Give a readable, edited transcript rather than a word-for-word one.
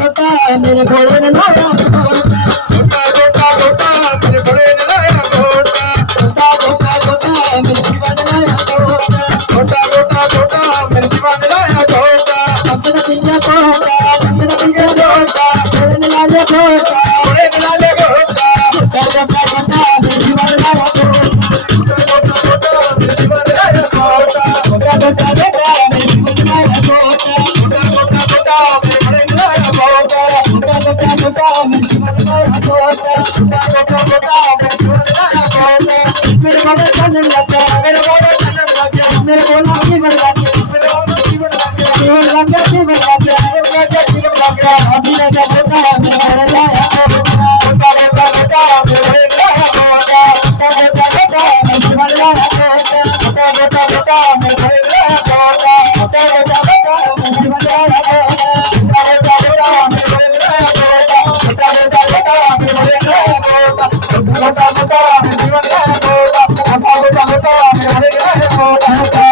छोटा मेरे भोले ने लाया छोटा छोटा छोटा मेरे भोले ने लाया छोटा छोटा छोटा छोटा मेरे शिवा ने लाया छोटा छोटा छोटा छोटा मेरे शिवा ने लाया छोटा अंदर पिंजा छोटा अंदर पिंजा छोटा भोले ने लाया छोटा भोले ने लाया छोटा छोटा छोटा छोटा मेरे शिवा ने लाया छोटा छोटा छोटा मेरे शिवा ने लाया छोटा छोटा छोटा छोटा मेरे शिवा ने लाया छोटा छोटा छोटा छोटा मेरे भोले ने लाया छोटा छोटा छोटा छोटा मेरे शिवा ने लाया छोटा छोटा छोटा छोटा मेरे शिवा ने लाया छोटा मेरे बाबा चलन लगा मेरे बाबा चलन लगा मेरे बोला जीवन लगा मेरे बोला जीवन लगा जीवन लगा जीवन लगा जीवन लगा हंसी लगा छोटा मेरे भोले ने लाया छोटा छोटा छोटा छोटा मेरे भोले ने लाया छोटा छोटा छोटा छोटा मेरे शिवा ने लाया छोटा छोटा छोटा छोटा मेरे भोले ने लाया छोटा छोटा छोटा छोटा मेरे शिवा ने लाया छोटा छोटा छोटा छोटा मेरे भोले ने लाया छोटा छोटा छोटा छोटा मेरे भोले ने लाया छोटा छोटा छोटा छोटा मेरे शिवा ने लाया छोटा छोटा छोटा छोटा मेरे भोले ने लाया छोटा छोटा